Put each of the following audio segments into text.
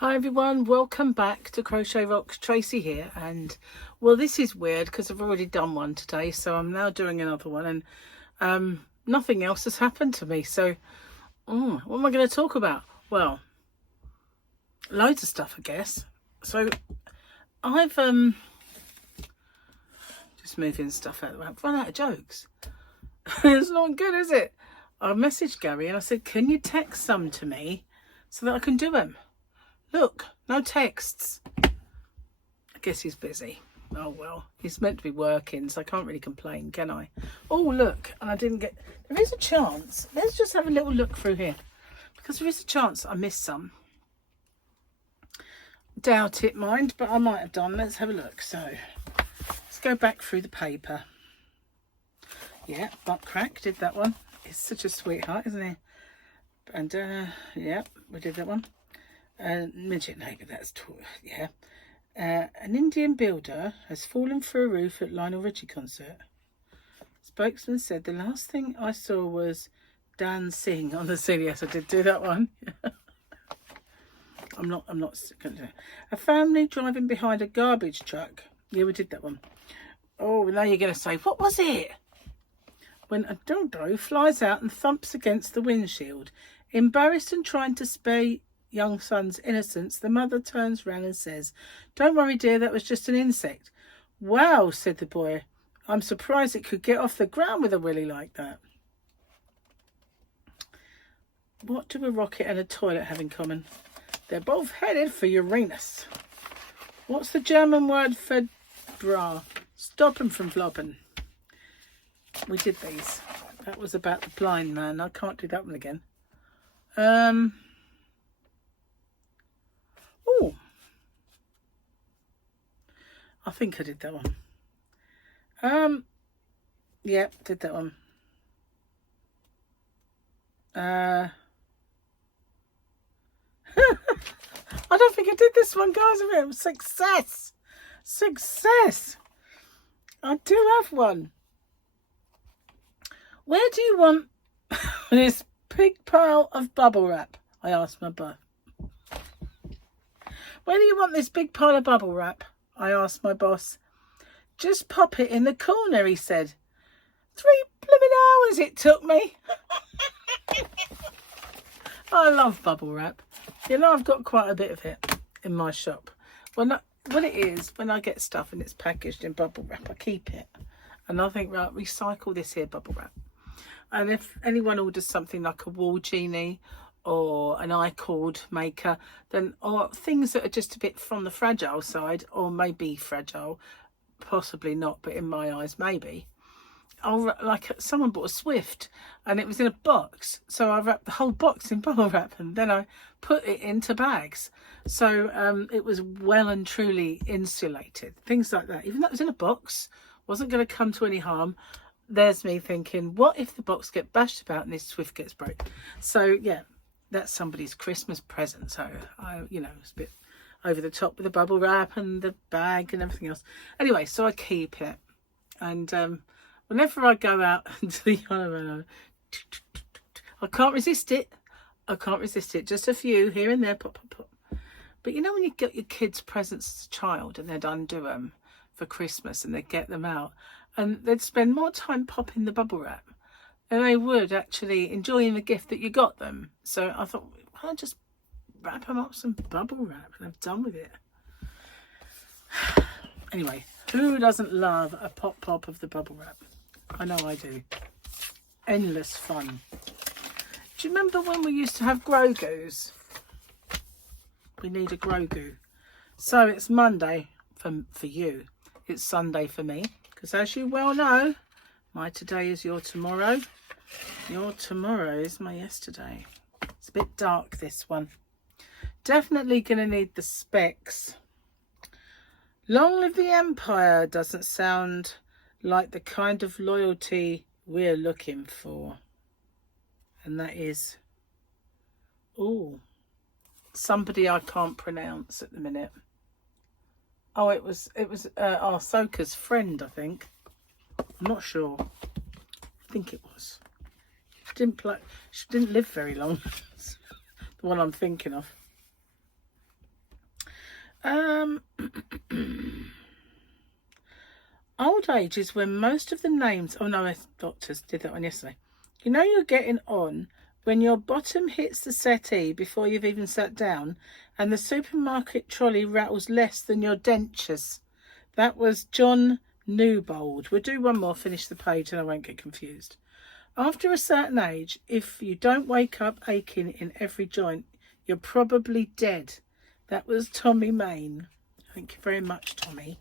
Hi everyone, welcome back to Crochet Rocks. Tracy here, and well, this is weird because I've already done one today, so I'm now doing another one, and nothing else has happened to me. So what am I going to talk about? Well, loads of stuff, I guess. So I've just moving stuff out. I've run out of jokes. It's not good, is it? I messaged Gary and I said, can you text some to me so that I can do them? Look, no texts. I guess he's busy. Oh well, he's meant to be working, so I can't really complain, can I? Oh look, and I didn't get... There is a chance. Let's just have a little look through here, because there is a chance I missed some. Doubt it, mind, but I might have done. Let's have a look. So let's go back through the paper. Yeah, butt crack, did that one. It's such a sweetheart, isn't he? And yeah, we did that one. Midget neighbour, that's yeah. An Indian builder has fallen through a roof at Lionel Richie concert. Spokesman said the last thing I saw was Dan Singh on the scene. Yes, I did do that one. I'm not going to do it. A family driving behind a garbage truck. Yeah, we did that one. Oh, now you're going to say, what was it? When a dodo flies out and thumps against the windshield. Embarrassed and trying to spare young son's innocence, the mother turns round and says, don't worry dear, that was just an insect. Wow, said the boy, I'm surprised it could get off the ground with a willy like that. What do a rocket and a toilet have in common? They're both headed for Uranus. What's the German word for bra? Stop 'em from flopping. We did these. That was about the blind man. I can't do that one again. Oh, I think I did that one. Yeah, did that one. I don't think I did this one, guys. It was success. Success. I do have one. Where do you want this big pile of bubble wrap? I asked my boss. Where do you want this big pile of bubble wrap? I asked my boss. Just pop it in the corner, he said. 3 blooming hours it took me. I love bubble wrap. You know, I've got quite a bit of it in my shop. What it is, when I get stuff and it's packaged in bubble wrap, I keep it. And I think, right, recycle this here bubble wrap. And if anyone orders something like a wall genie or an iCord maker, then, or things that are just a bit from the fragile side, or maybe fragile, possibly not, but in my eyes maybe, like someone bought a Swift and it was in a box, so I wrapped the whole box in bubble wrap and then I put it into bags, so it was well and truly insulated. Things like that, even though it was in a box, wasn't going to come to any harm. There's me thinking, what if the box gets bashed about and this Swift gets broke? So yeah, that's somebody's Christmas present. So you know, it's a bit over the top with the bubble wrap and the bag and everything else. Anyway, so I keep it, and whenever I go out into the yard, I can't resist it. I can't resist it. Just a few here and there, pop, pop, pop. But you know, when you get your kids' presents as a child and they'd undo them for Christmas and they'd get them out and they'd spend more time popping the bubble wrap than they would actually enjoying the gift that you got them. So I thought, why don't I just wrap them up some bubble wrap and I'm done with it. Anyway, who doesn't love a pop of the bubble wrap? I know I do. Endless fun. Do you remember when we used to have Grogu's? We need a Grogu. So it's Monday for you. It's Sunday for me. Because as you well know, my today is your tomorrow. Your tomorrow is my yesterday. It's a bit dark, this one. Definitely going to need the specs. Long live the Empire doesn't sound like the kind of loyalty we're looking for. And that is, oh, somebody I can't pronounce at the minute. Oh, it was Ahsoka's friend, I think. I'm not sure. I think it was. She didn't live very long. The one I'm thinking of. Old age is when most of the names... Oh, no, doctors did that one yesterday. You know you're getting on when your bottom hits the settee before you've even sat down and the supermarket trolley rattles less than your dentures. That was John Newbold. We'll do one more, finish the page, and I won't get confused. After a certain age, if you don't wake up aching in every joint, you're probably dead. That was Tommy Main. Thank you very much, Tommy.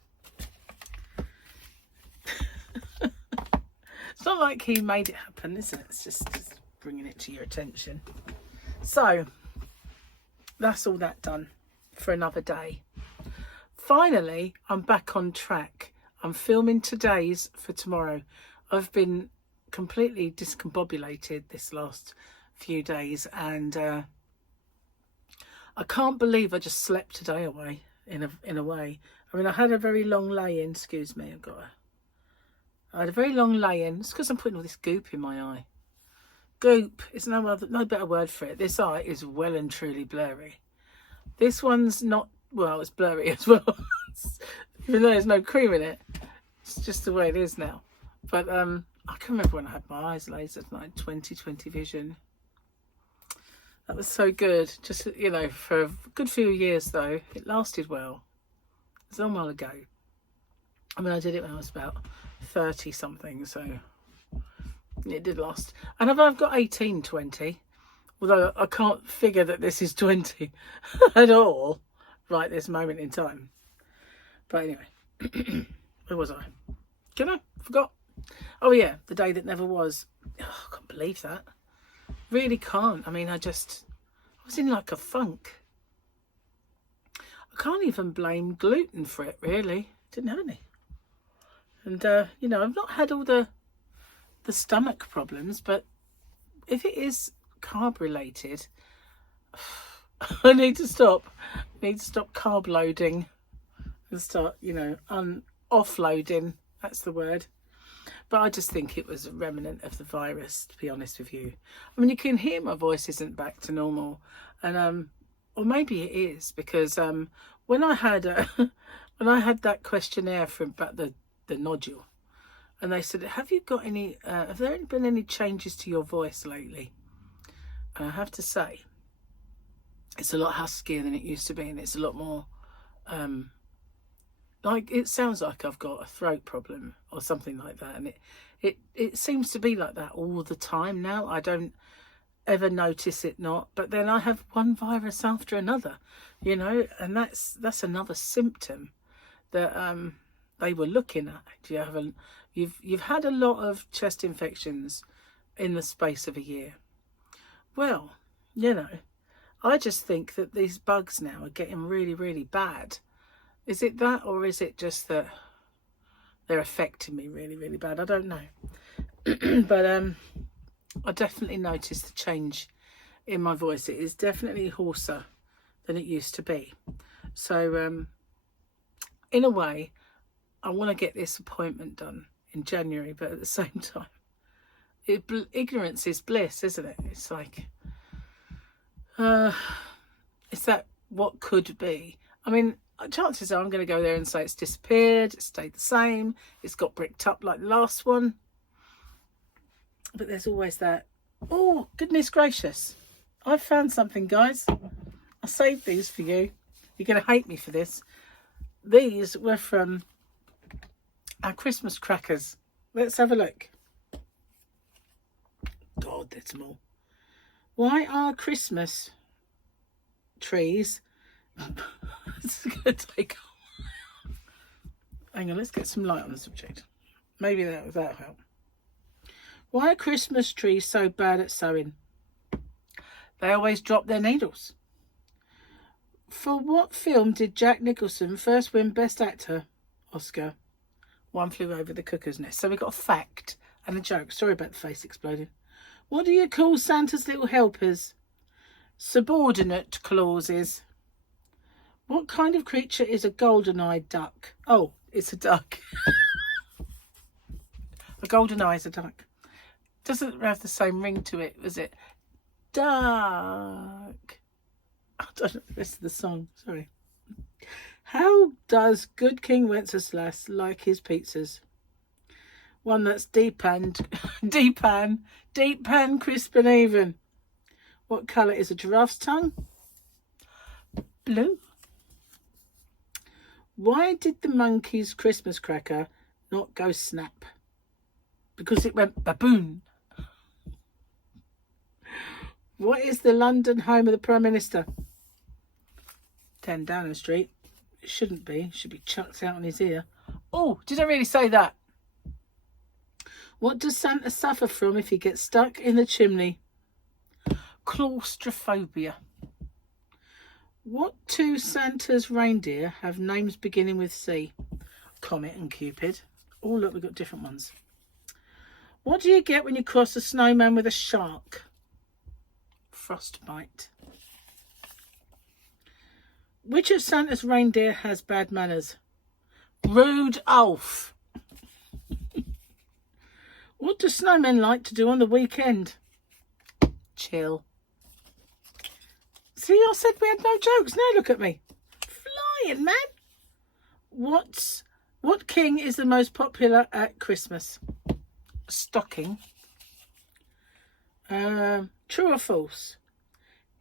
It's not like he made it happen, is it? It's just bringing it to your attention. So, that's all that done for another day. Finally, I'm back on track. I'm filming today's for tomorrow. I've been completely discombobulated this last few days, and I can't believe I just slept today away in a way. I mean, I had a very long lay-in. Excuse me, I had a very long lay-in. It's because I'm putting all this goop in my eye. Goop is no better word for it. This eye is well and truly blurry. This one's not, well, it's blurry as well. Even though there's no cream in it. It's just the way it is now. But I can remember when I had my eyes lasered, like 20/20 vision. That was so good. Just, you know, for a good few years though. It lasted well. It was a long while ago. I mean, I did it when I was about 30 something, so it did last. And I've got 18/20, although I can't figure that this is 20 at all right this moment in time. But anyway, where was I? Forgot. Oh yeah, the day that never was. Oh, I can't believe that. Really can't. I mean, I was in like a funk. I can't even blame gluten for it, really. Didn't have any. And, you know, I've not had all the stomach problems, but if it is carb related, I need to stop. I need to stop carb loading and start, you know, offloading. That's the word. But I just think it was a remnant of the virus, to be honest with you. I mean, you can hear my voice isn't back to normal. And, or maybe it is, because when I had that questionnaire from about the nodule, and they said, have there been any changes to your voice lately? And I have to say, it's a lot huskier than it used to be, and it's a lot more like, it sounds like I've got a throat problem or something like that, and it seems to be like that all the time now. I don't ever notice it not, but then I have one virus after another, you know, and that's another symptom that they were looking at. You've had a lot of chest infections in the space of a year. Well, you know, I just think that these bugs now are getting really, really bad. Is it that, or is it just that they're affecting me really, really bad? I don't know. But I definitely noticed the change in my voice. It is definitely hoarser than it used to be. So in a way, I want to get this appointment done in January, but at the same time, ignorance is bliss, isn't it? It's like, it's that what could be. I mean, chances are I'm going to go there and say it's disappeared, it stayed the same, it's got bricked up like the last one. But there's always that, oh, goodness gracious, I found something, guys. I saved these for you. You're going to hate me for this. These were from our Christmas crackers. Let's have a look. God, they're small. Why are Christmas trees... It's going to take... Hang on, let's get some light on the subject. Maybe that'll help. Why are Christmas trees so bad at sewing? They always drop their needles. For what film did Jack Nicholson first win Best Actor Oscar? One Flew Over the Cuckoo's Nest. So we've got a fact and a joke. Sorry about the face exploding. What do you call Santa's little helpers? Subordinate clauses. What kind of creature is a golden-eyed duck? Oh, it's a duck. A golden eye is a duck. Doesn't have the same ring to it, was it? Duck. I don't know the rest of the song, sorry. How does good King Wenceslas like his pizzas? One that's deep pan, crisp and even. What colour is a giraffe's tongue? Blue. Why did the monkey's Christmas cracker not go snap? Because it went baboon. What is the London home of the Prime Minister? 10 Downing Street. It shouldn't be. It should be chucked out on his ear. Oh, did I really say that? What does Santa suffer from if he gets stuck in the chimney? Claustrophobia. What two Santa's reindeer have names beginning with C? Comet and Cupid. Oh, look, we've got different ones. What do you get when you cross a snowman with a shark? Frostbite. Which of Santa's reindeer has bad manners? Rudolph. What do snowmen like to do on the weekend? Chill. See, I said we had no jokes. Now look at me. Flying, man. What king is the most popular at Christmas? Stocking. True or false?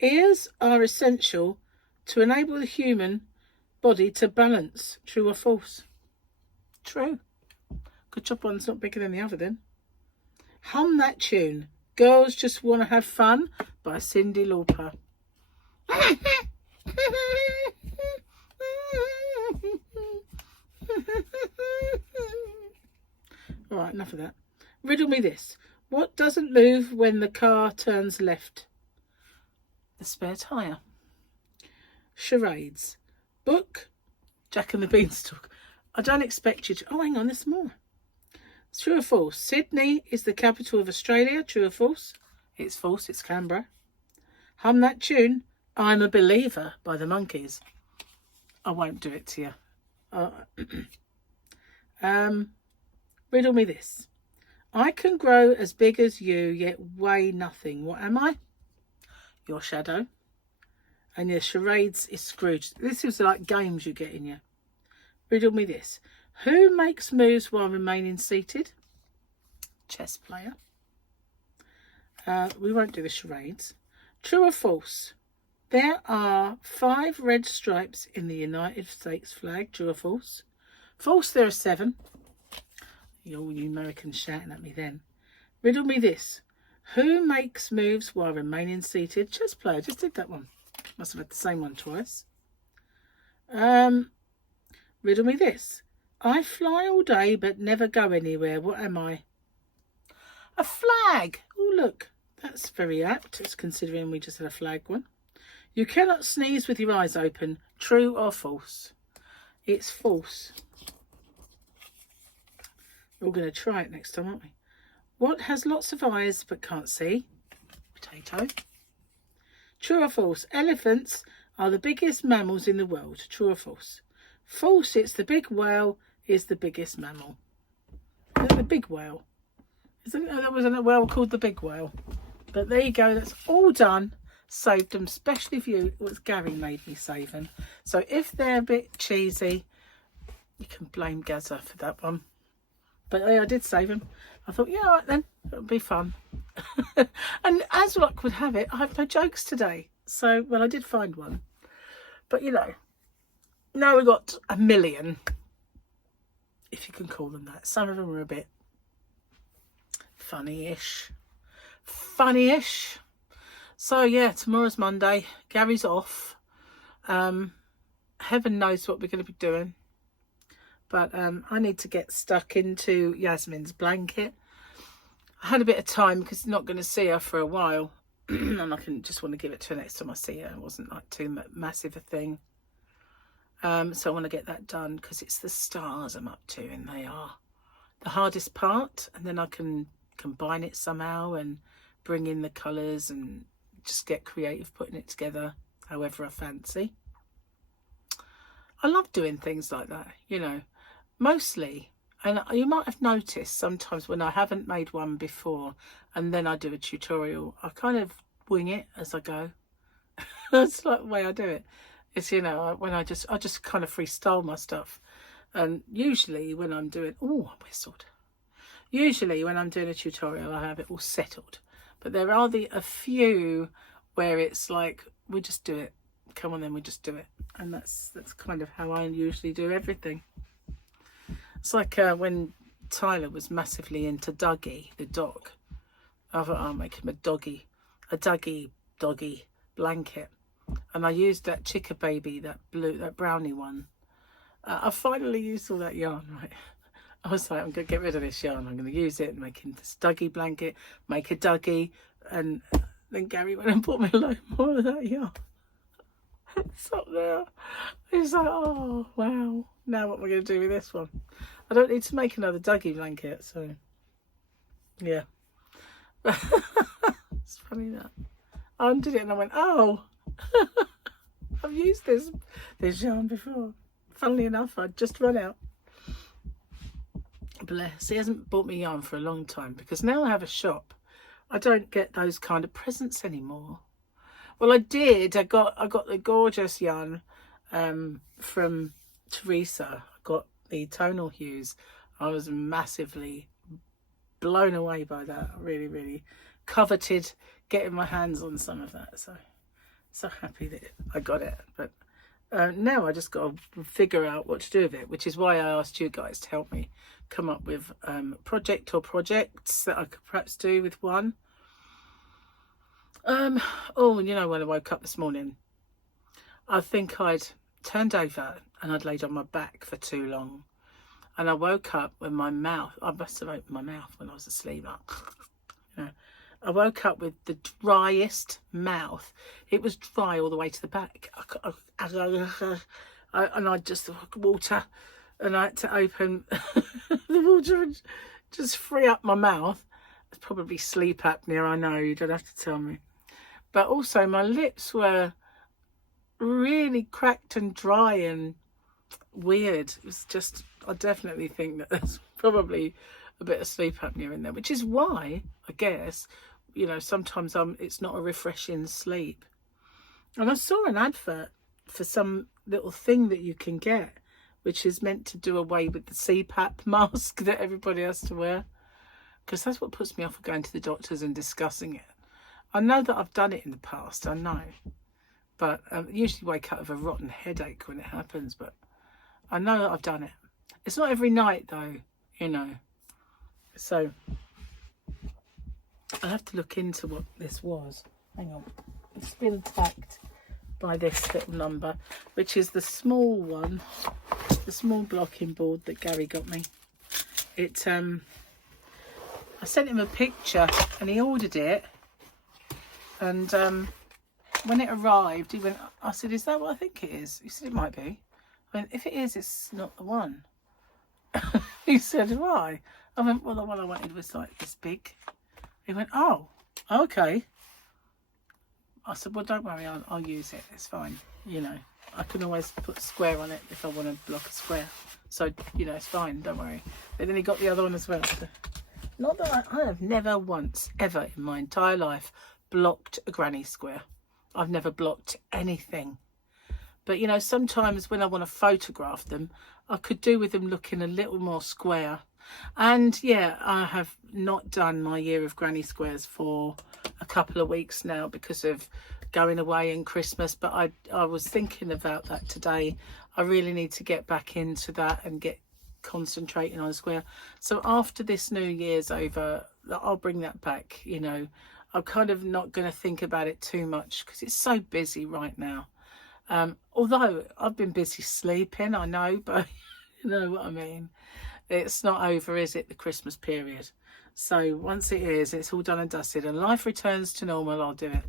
Ears are essential to enable the human body to balance. True or false? True. Good job one's not bigger than the other then. Hum that tune. Girls Just Want to Have Fun by Cyndi Lauper. Alright, enough of that. Riddle me this. What doesn't move when the car turns left? The spare tyre. Charades. Book. Jack and the Beanstalk. I don't expect you to... Oh, hang on, there's more. True or false? Sydney is the capital of Australia. True or false? It's false. It's Canberra. Hum that tune. I'm a Believer by the Monkees. I won't do it to you. Riddle me this. I can grow as big as you, yet weigh nothing. What am I? Your shadow. And your charades is Scrooge. This is like games you get in you. Riddle me this. Who makes moves while remaining seated? Chess player. We won't do the charades. True or false? There are 5 red stripes in the United States flag. True or false? False, there are 7. All you Americans shouting at me then. Riddle me this. Who makes moves while remaining seated? Chess player. Just did that one. Must have had the same one twice. Riddle me this. I fly all day but never go anywhere. What am I? A flag. Oh, look. That's very apt. It's considering we just had a flag one. You cannot sneeze with your eyes open. True or false? It's false. We're all going to try it next time, aren't we? What has lots of eyes but can't see? Potato. True or false? Elephants are the biggest mammals in the world. True or false? False, it's the big whale is the biggest mammal. The big whale. There was a whale called the big whale. But there you go, that's all done. Saved them, especially if you, it was Gary made me save them. So if they're a bit cheesy, you can blame Gazza for that one. But yeah, I did save them. I thought, yeah, all right then, it'll be fun. And as luck would have it, I have no jokes today. So, well, I did find one. But, you know, now we've got a million, if you can call them that. Some of them are a bit funny-ish. Funny-ish. So, yeah, tomorrow's Monday. Gary's off. Heaven knows what we're going to be doing. But I need to get stuck into Yasmin's blanket. I had a bit of time because I'm not going to see her for a while. And I can just want to give it to her next time I see her. It wasn't like too massive a thing. So I want to get that done because it's the stars I'm up to. And they are the hardest part. And then I can combine it somehow and bring in the colours and just get creative putting it together however I fancy. I love doing things like that, you know. Mostly, and you might have noticed sometimes when I haven't made one before and then I do a tutorial, I kind of wing it as I go. That's like the way I do it. It's, you know, when I just kind of freestyle my stuff. And usually when I'm doing, oh, I whistled. Usually when I'm doing a tutorial, I have it all settled. But there are a few where it's like, we just do it. Come on then, we just do it. And that's kind of how I usually do everything. It's like when Tyler was massively into Dougie, the dog. I thought, I'll make him a Dougie blanket. And I used that Chicka Baby, that brownie one. I finally used all that yarn, right? I was like, I'm going to get rid of this yarn. I'm going to use it and make him this Dougie blanket, make a Dougie. And then Gary went and bought me a load more of that yarn. It's up there. He's like, oh, wow. Now what am I going to do with this one? I don't need to make another Dougie blanket, so yeah. It's funny that. I undid it and I went, oh, I've used this yarn before. Funnily enough, I'd just run out. Bless. He hasn't bought me yarn for a long time because now I have a shop. I don't get those kind of presents anymore. Well, I did. I got the gorgeous yarn from Teresa. I got the tonal hues. I was massively blown away by that. I really, really coveted getting my hands on some of that. So happy that I got it. But now I just got to figure out what to do with it, which is why I asked you guys to help me come up with project or projects that I could perhaps do with one. Oh, you know, when I woke up this morning, I think I'd turned over and I'd laid on my back for too long. And I woke up with my mouth, I must have opened my mouth when I was asleep. You know, I woke up with the driest mouth. It was dry all the way to the back. And I just, water, and I had to open the water and just free up my mouth. It's probably sleep apnea, I know, you don't have to tell me. But also my lips were really cracked and dry and weird. It was just, I definitely think that there's probably a bit of sleep apnea in there, which is why, I guess, you know, sometimes it's not a refreshing sleep. And I saw an advert for some little thing that you can get, which is meant to do away with the CPAP mask that everybody has to wear. Because that's what puts me off of going to the doctors and discussing it. I know that I've done it in the past, I know. But I usually wake up with a rotten headache when it happens, but I know that I've done it. It's not every night though, you know. So I'll have to look into what this was. Hang on. It's been tagged by this little number, which is the small one, the small blocking board that Gary got me. It I sent him a picture and he ordered it, and when it arrived he went, I said, is that what I think it is? He said, it might be. I went, if it is, it's not the one. He said, why? I went, well, the one I wanted was like this big. He went, oh, okay. I said, well, don't worry, I'll use it, it's fine, you know. I can always put a square on it if I want to block a square. So, you know, it's fine, don't worry. But then he got the other one as well. So, not that I have never once, ever in my entire life, blocked a granny square. I've never blocked anything. But, you know, sometimes when I want to photograph them, I could do with them looking a little more square. And, yeah, I have not done my year of granny squares for a couple of weeks now because of going away and Christmas. But I was thinking about that today. I really need to get back into that and get concentrating on a square. So after this New Year's over, I'll bring that back, you know. I'm kind of not going to think about it too much because it's so busy right now. Although I've been busy sleeping, I know, but you know what I mean. It's not over, is it, the Christmas period? So once it is, it's all done and dusted and life returns to normal, I'll do it.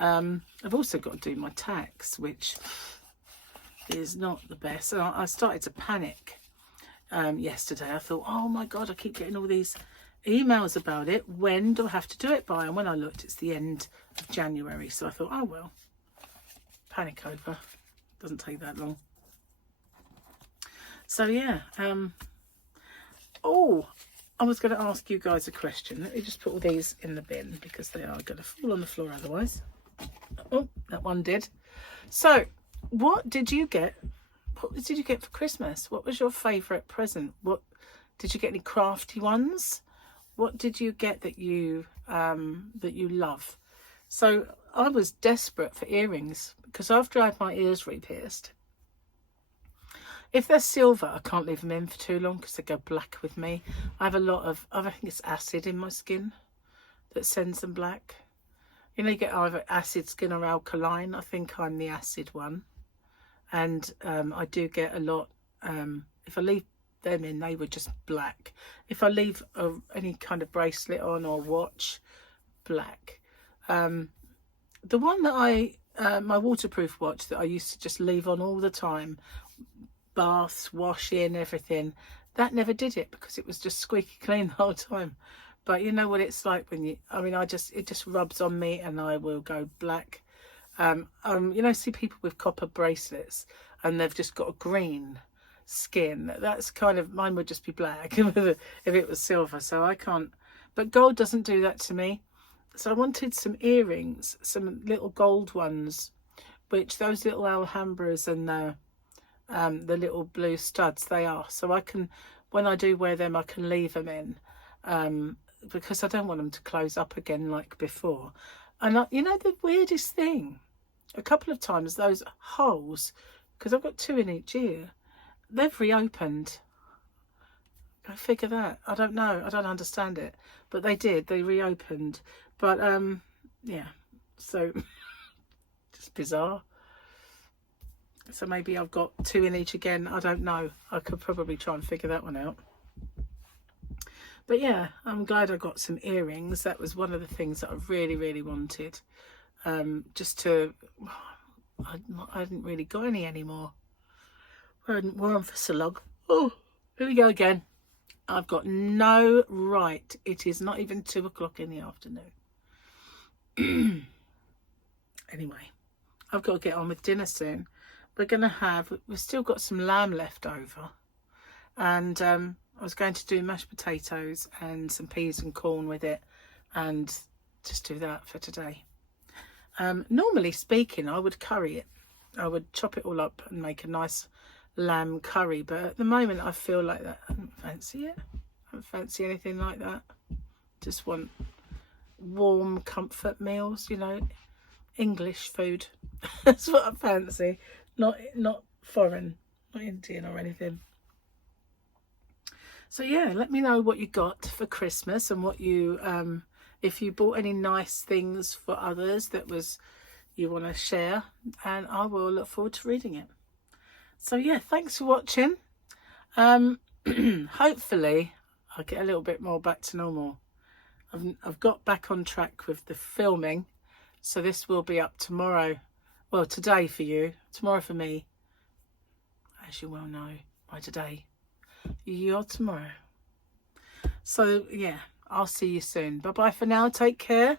I've also got to do my tax, which is not the best. And I started to panic yesterday. I thought, oh my God, I keep getting all these emails about it. When do I have to do it by? And when I looked, it's the end of January. So I thought, oh well, panic over. Doesn't take that long. So yeah. Oh, I was going to ask you guys a question. Let me just put all these in the bin because they are going to fall on the floor otherwise. Oh, that one did. So what did you get? What did you get for Christmas? What was your favourite present? What did you get? Any crafty ones? What did you get that you love? So I was desperate for earrings because after I had my ears re-pierced, if they're silver, I can't leave them in for too long because they go black with me. I have a lot of, I think it's acid in my skin that sends them black. You know, you get either acid skin or alkaline. I think I'm the acid one. And I do get a lot, if I leave them in, they were just black. If I leave any kind of bracelet on or watch, black. The one that my waterproof watch that I used to just leave on all the time, baths, washing, everything, that never did it because it was just squeaky clean the whole time. But you know what it's like when it just rubs on me and I will go black. You know, see people with copper bracelets and they've just got a green skin. That's kind of, mine would just be black if it was silver. So I can't, but gold doesn't do that to me. So I wanted some earrings, some little gold ones, which those little Alhambras and the little blue studs, they are. So I can, when I do wear them, I can leave them in, because I don't want them to close up again like before. And you know, the weirdest thing, a couple of times those holes, because I've got 2 in each ear, they've reopened. Go figure that. I don't know. I don't understand it. But they did. They reopened. But, yeah. So, just bizarre. So maybe I've got 2 in each again. I don't know. I could probably try and figure that one out. But yeah, I'm glad I got some earrings. That was one of the things that I really, really wanted. Just to... I hadn't really got any anymore. I hadn't worn for so long. Oh, here we go again. I've got no right. It is not even 2 o'clock in the afternoon. Anyway, I've got to get on with dinner soon. We've still got some lamb left over. And I was going to do mashed potatoes and some peas and corn with it. And just do that for today. Normally speaking, I would curry it. I would chop it all up and make a nice lamb curry. But at the moment, I feel like that. I don't fancy it. I don't fancy anything like that. Just want warm comfort meals, you know, English food. That's what I fancy. Not foreign, not Indian or anything. So yeah, let me know what you got for Christmas and what you if you bought any nice things for others that you want to share, and I will look forward to reading it. So yeah, thanks for watching. Hopefully I'll get a little bit more back to normal. I've got back on track with the filming, so this will be up tomorrow. Well, today for you, tomorrow for me. As you well know, by today, you're tomorrow. So yeah, I'll see you soon. Bye bye for now. Take care.